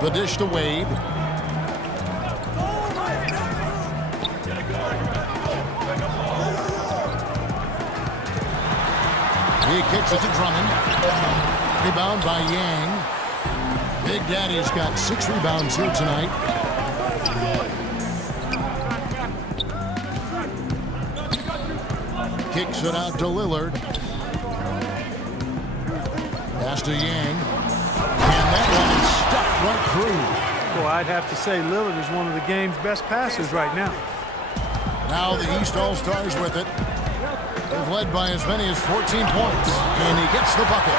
The dish to Wade. He kicks it to Drummond. Rebound by Yang. Big Daddy's got 6 rebounds here tonight. Kicks it out to Lillard. Pass to Yang. And that one is stuffed right through. Well, I'd have to say Lillard is one of the game's best passers right now. Now the East All-Stars with it. They've led by as many as 14 points. And he gets the bucket.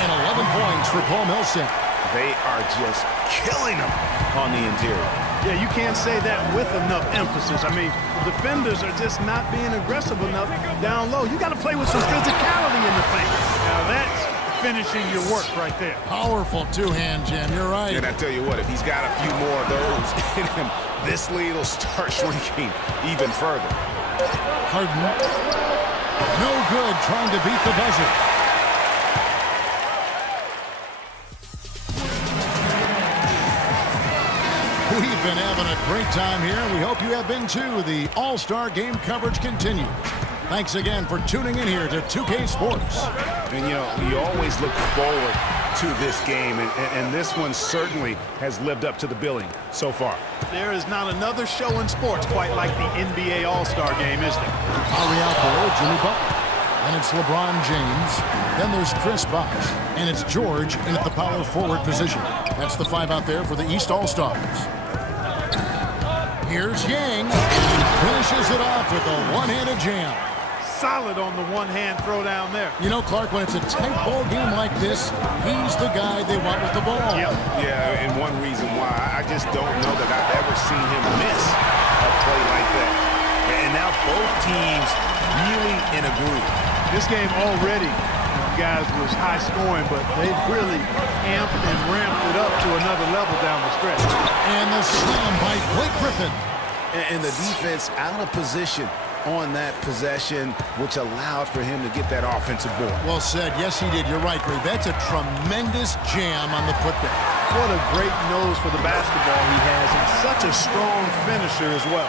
And 11 points for Paul Millsap. They are just killing them on the interior. Yeah, you can't say that with enough emphasis. I mean, the defenders are just not being aggressive enough down low. You got to play with some physicality in the paint. Now that's finishing your work right there. Powerful two-hand jam. You're right. And I tell you what, if he's got a few more of those in him, this lead will start shrinking even further. Harden. No good trying to beat the buzzer. We've been having a great time here, and we hope you have been too. The All-Star Game coverage continues. Thanks again for tuning in here to 2K Sports. And, you know, you always look forward to this game, and this one certainly has lived up to the billing so far. There is not another show in sports quite like the NBA All-Star Game, is there? Curry out there, Jimmy Butler. And it's LeBron James. Then there's Chris Bosh. And it's George in at the power forward position. That's the 5 out there for the East All-Stars. Here's Yang. And he finishes it off with a one-handed jam. Solid on the one-hand throw down there. You know, Clark, when it's a tight ball game like this, he's the guy they want with the ball. Yep. Yeah, and one reason why, I just don't know that I've ever seen him miss a play like that. And now both teams really in a groove. This game already, guys, was high scoring, but they've really amped and ramped it up to another level down the stretch. And the slam by Blake Griffin. And the defense out of position on that possession, which allowed for him to get that offensive board. Well said. Yes, he did. You're right, Greg. That's a tremendous jam on the putback. What a great nose for the basketball he has, and such a strong finisher as well.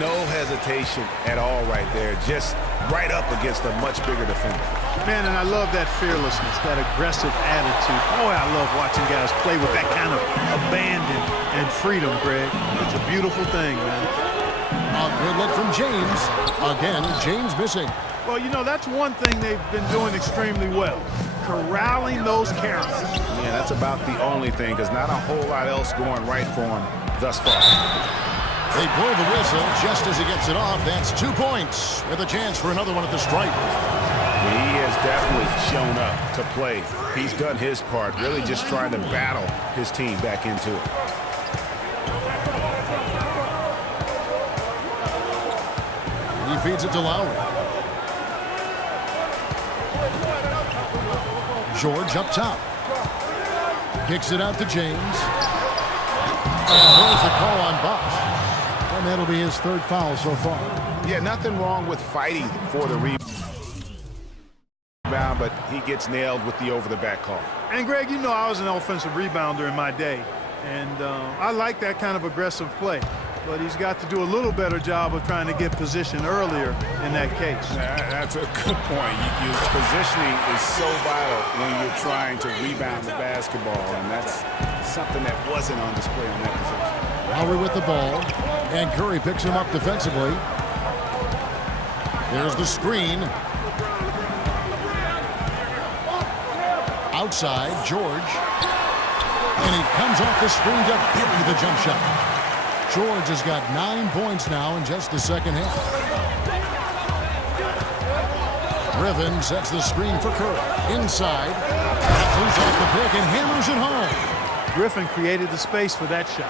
No hesitation at all right there. Just right up against a much bigger defender. Man, and I love that fearlessness, that aggressive attitude. Boy, I love watching guys play with that kind of abandon and freedom, Greg. It's a beautiful thing, man. A good look from James. Again, James missing. Well, you know, that's one thing they've been doing extremely well. Corralling those carries. Yeah, that's about the only thing, because not a whole lot else going right for him thus far. They blow the whistle just as he gets it off. That's 2 points with a chance for another one at the stripe. He has definitely shown up to play. He's done his part, really just trying to battle his team back into it. He feeds it to Lowry. George up top. Kicks it out to James. And there's the call on Bosh. And that'll be his 3rd foul so far. Yeah, nothing wrong with fighting for the rebound, but he gets nailed with the over-the-back call. And, Greg, you know I was an offensive rebounder in my day, and I like that kind of aggressive play. But he's got to do a little better job of trying to get position earlier in that case. That's a good point. Positioning is so vital when you're trying to rebound the basketball, and that's something that wasn't on display on that position. Lowry with the ball, and Curry picks him up defensively. There's the screen. Outside, George. And he comes off the screen to bury the jump shot. George has got 9 points now in just the second half. Griffin sets the screen for Curry. Inside. Throws off the pick and hammers it home. Griffin created the space for that shot.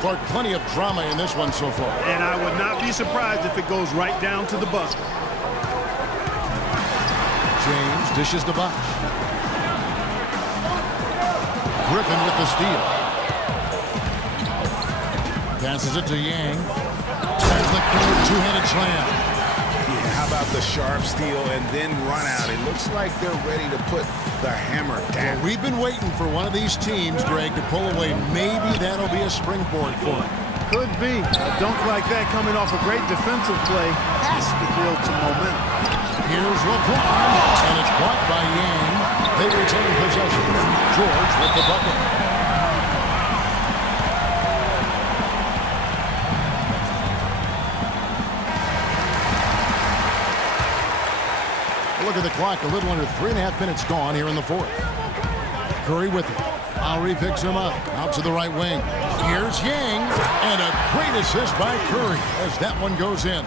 Clark, plenty of drama in this one so far. And I would not be surprised if it goes right down to the buzzer. James dishes the box. Griffin with the steal. Passes it to Yang. There's the third two-handed slam. Yeah, how about the sharp steal and then run out. It looks like they're ready to put the hammer down. Well, we've been waiting for one of these teams, Greg, to pull away. Maybe that'll be a springboard for them. Could be. A dunk like that coming off a great defensive play has to build some momentum. Here's LeBron, and it's blocked by Yang. They retain possession. George with the bucket. Look at the clock. A little under 3.5 minutes gone here in the fourth. Curry with it. Lowry picks him up. Out to the right wing. Here's Yang. And a great assist by Curry as that one goes in.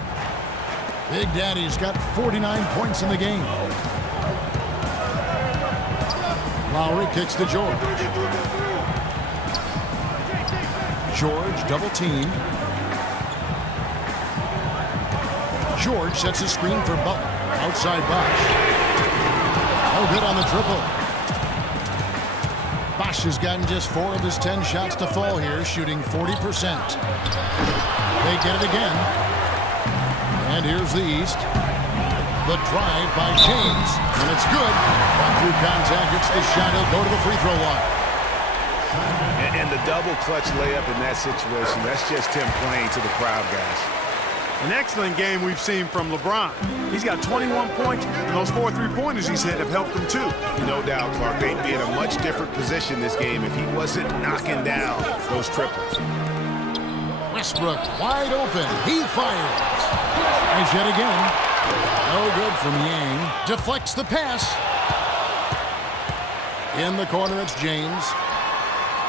Big Daddy's got 49 points in the game. Lowry kicks to George. George double teamed. George sets a screen for Butler. Outside Bosh. No good on the triple. Bosh has gotten just 4 of his 10 shots to fall here, shooting 40%. They get it again. And here's the East. The drive by James. And it's good. Through contact, gets the shot. He'll go to the free throw line. And the double clutch layup in that situation, that's just him playing to the crowd, guys. An excellent game we've seen from LeBron. He's got 21 points, and those 4 3-pointers he's hit have helped him too. No doubt, Clark. They'd be in a much different position this game if he wasn't knocking down those triples. Westbrook wide open. He fires. And yet again. No good from Yang. Deflects the pass. In the corner, it's James.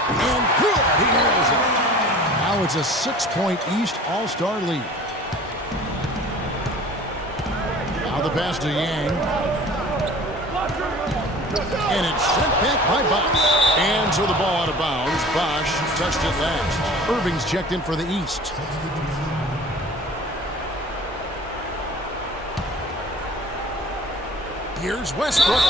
And good. He nails it. Now it's a 6-point East All-Star lead. Now the pass to Yang. And it's sent back by Bosh. And so the ball out of bounds. Bosh touched it last. Irving's checked in for the East. Here's Westbrook.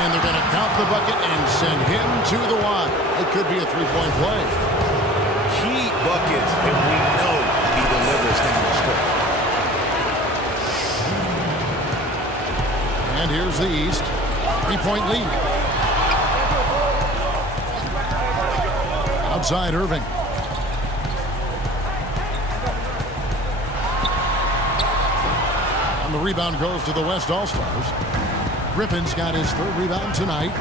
And they're going to count the bucket and send him to the line. It could be a 3-point play. Key buckets, and we know he delivers down the stretch. And here's the East. 3-point lead. Outside Irving. And the rebound goes to the West All-Stars. Griffin's got his 3rd rebound tonight.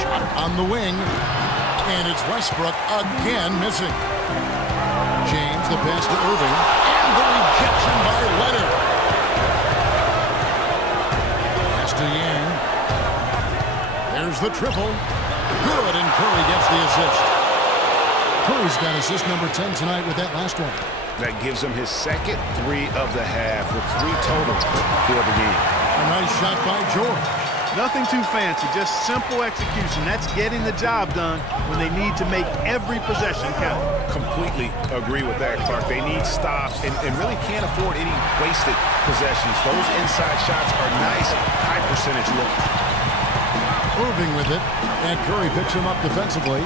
Shot on the wing. And it's Westbrook again missing. James, the pass to Irving. And the rejection by Leonard. Pass to Yang. There's the triple. Good, and Curry gets the assist. Curry's got assist number 10 tonight with that last one. That gives him his 2nd 3 of the half with 3 total for the game. A nice shot by George. Nothing too fancy, just simple execution. That's getting the job done when they need to make every possession count. Completely agree with that, Clark. They need stops and really can't afford any wasted possessions. Those inside shots are nice, high percentage looks. Irving with it, and Curry picks him up defensively.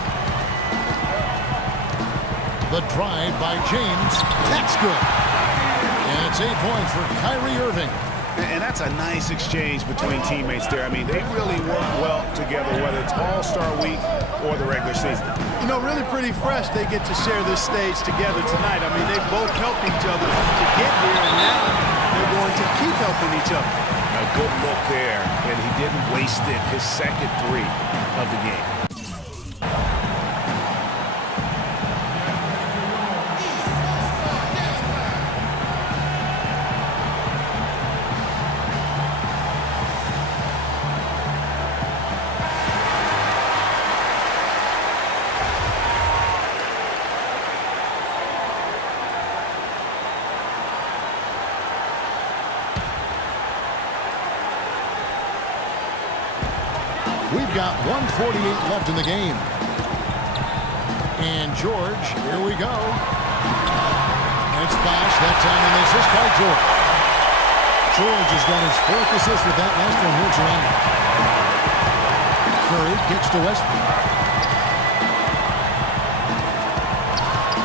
The drive by James. That's good. And it's 8 points for Kyrie Irving. And that's a nice exchange between teammates there. I mean, they really work well together, whether it's All-Star Week or the regular season. You know, really pretty fresh they get to share this stage together tonight. I mean, they've both helped each other to get here, and now they're going to keep helping each other. A good look there, and he didn't waste it. His 2nd 3 of the game. We've got 1:48 left in the game. And George, here we go. And it's Bosh that time, and the assist by George. George has got his 4th assist with that last one here tonight. Curry kicks to Westbrook.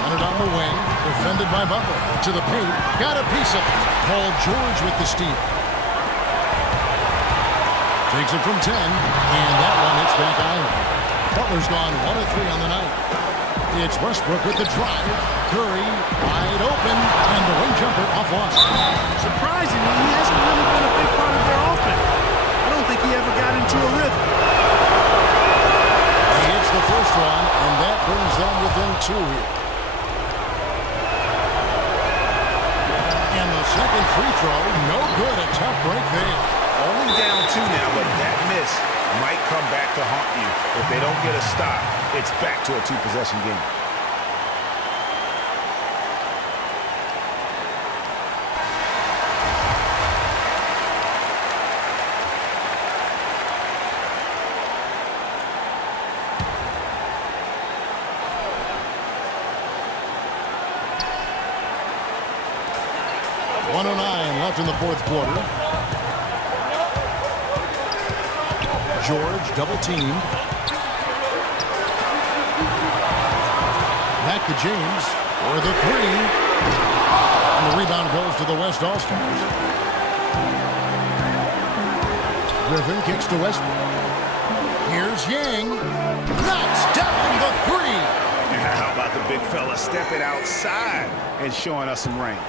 Run it on the wing. Defended by Butler. To the paint. Got a piece of it. Paul George with the steal. Takes it from 10. And that one hits back iron. Butler's gone 1 of 3 on the night. It's Westbrook with the drive. Curry wide open. And the wing jumper offline. Surprisingly, he hasn't really been a big part of their offense. I don't think he ever got into a rhythm. He hits the first one, and that brings them within 2 here. And the second free throw, no good. A tough break there. Only down 2 now, but that miss might come back to haunt you. If they don't get a stop, it's back to a 2-possession game. Left in the fourth quarter. George double teamed. Back to James for the 3. And the rebound goes to the West All-Stars. Griffin kicks to Westbrook. Here's Yang. Knocks down the 3. How about the big fella stepping outside and showing us some rain?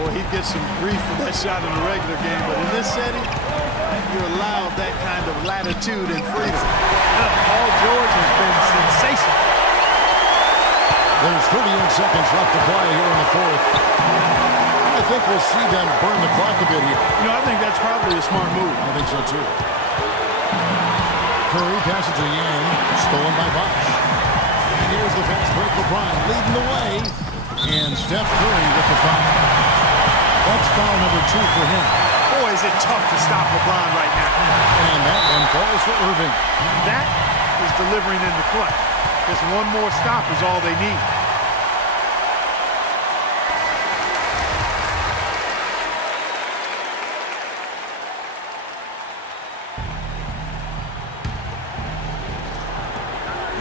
Boy, he'd get some grief for that shot in the regular game, but in this setting, you're allowed that kind of latitude and freedom. Paul George has been sensational. There's 38 seconds left to play here in the fourth. I think we'll see them burn the clock a bit here. You know, I think that's probably a smart move. I think so, too. Curry passes to Yang, stolen by Bosh. And here's the fast break. LeBron leading the way. And Steph Curry with the foul. That's foul number 2 for him. Boy, is it tough to stop LeBron right now. And that one falls for Irving. That is delivering in the clutch. Just one more stop is all they need.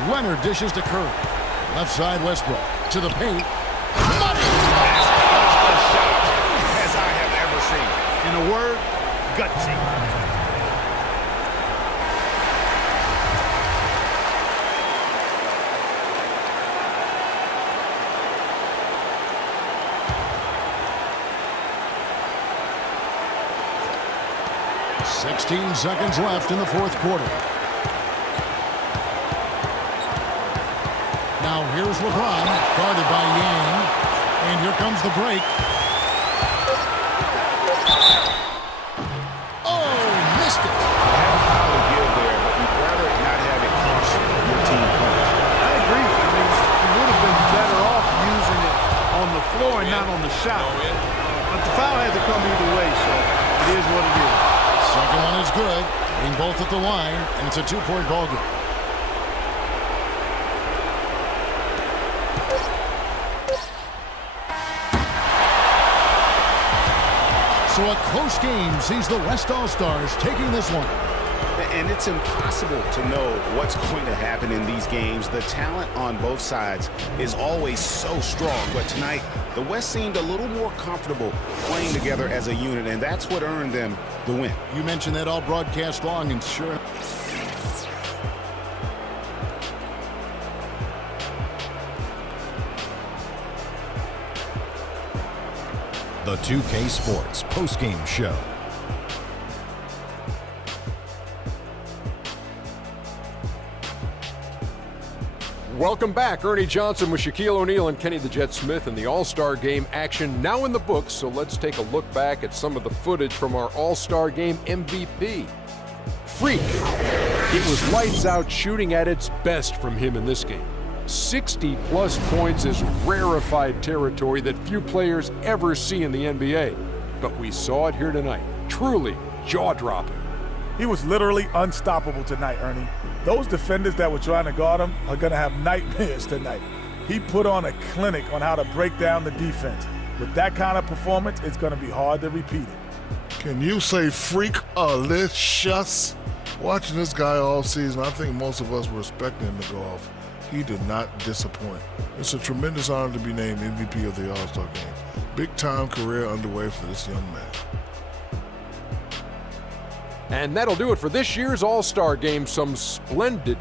Leonard dishes to Curry. Left side Westbrook. To the paint. Money! As shot as I have ever seen. In a word, gutsy. Seconds left in the fourth quarter. Now here's LeBron, guarded by Yang. And here comes the break. Oh, missed it. Have a foul to give there, but you'd rather not have it cost your team points. I agree. I mean, you would have been better off using it on the floor and not on the shot. But the foul had to come either way, so it is what it is. Second one is good. Getting both at the line, and it's a 2-point ball game. So a close game sees the West All-Stars taking this one. And it's impossible to know what's going to happen in these games. The talent on both sides is always so strong. But tonight, the West seemed a little more comfortable playing together as a unit, and that's what earned them the win. You mentioned that all broadcast long, and sure. The 2K Sports postgame show. Welcome back. Ernie Johnson with Shaquille O'Neal and Kenny the Jet Smith in the All-Star Game action now in the books. So let's take a look back at some of the footage from our All-Star Game MVP. Freak. It was lights out shooting at its best from him in this game. 60-plus points is rarefied territory that few players ever see in the NBA. But we saw it here tonight. Truly jaw-dropping. He was literally unstoppable tonight, Ernie. Those defenders that were trying to guard him are going to have nightmares tonight. He put on a clinic on how to break down the defense. With that kind of performance, it's going to be hard to repeat it. Can you say freak-alicious? Watching this guy all season, I think most of us were expecting him to go off. He did not disappoint. It's a tremendous honor to be named MVP of the All-Star Game. Big-time career underway for this young man. And that'll do it for this year's All-Star Game. Some splendid